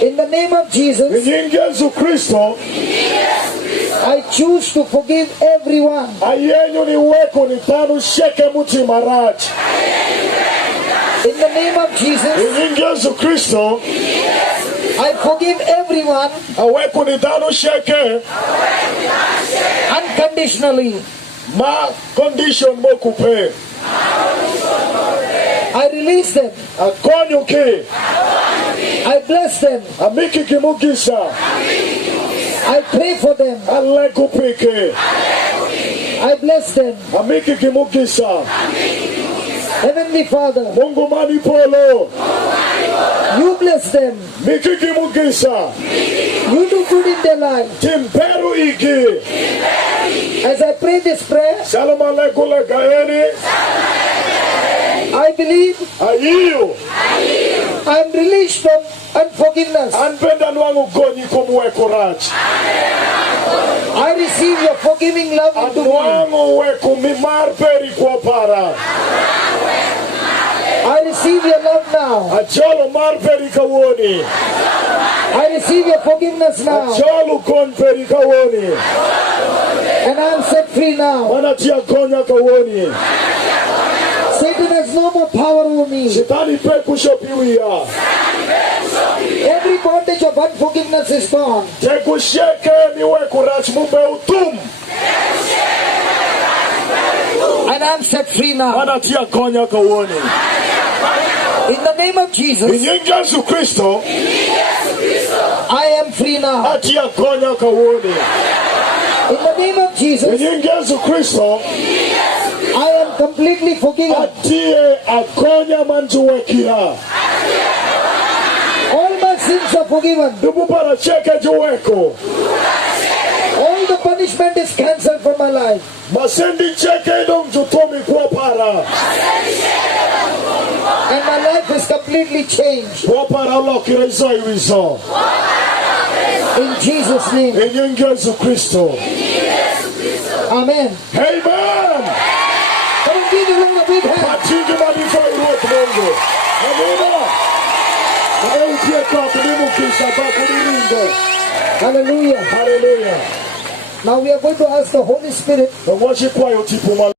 In the name of Jesus, Inyingi Yesu Kristo. I choose to forgive everyone. Ayenyu ni weko ni tanu sheke muti maraj. In the name of Jesus, Inyingi Yesu Kristo. I forgive everyone Aweko ni tanu sheke. unconditionally. Ma condition mo kupe. I release them. Akonyo ke. I bless them. Amiki kimugisa. I pray for them. Ale kupike. I bless them. Amiki kimugisa. Heavenly Father, Mungu mani polo. you bless them. Miki kimugisa. You do good in their life. Timperu iki. As I pray this prayer, Salam alaikum lekaeni. I believe Ayiyo. I am released from unforgiveness. Anpenda nwangu gonyi kumweko rach. I receive your forgiving love into me. Nwangu weku mimar peri kwa para. I receive your love now. Acholo mar peri kawoni. I receive your forgiveness now. Acholo kon peri kawoni. And I am set free now. Wanatia konya kawoni. Satan has no more power over me. Shetani pe kushopiwia. Every bondage of unforgiveness is gone. Tekusheke miweku rach mumbe utum. And I am set free now. Wanatia konya kawoni. In the name of Jesus, Inyingi Yesu Kristo. I am free now. Atia konya kawoni. In the name of Jesus, Inyingi Yesu Kristo. I am completely forgiven. Atie akonya manjuwekira. All my sins are forgiven. Dubu para cheke juweko. All the punishment is cancelled from my life. Masendi cheke dong jutomi kwa para. And my life is completely changed. Kwa para lokira izo iwizo. In Jesus' name. Inyingi Yesu Kristo. Amen. Amen. Come and give the Lord a big hand. Patingi mabifo iruot Mungu. Amina. Nautie kwa kudimu kisa bakuriringo. Hallelujah. Hallelujah. Now we are going to ask the Holy Spirit Na washi kwa yotipu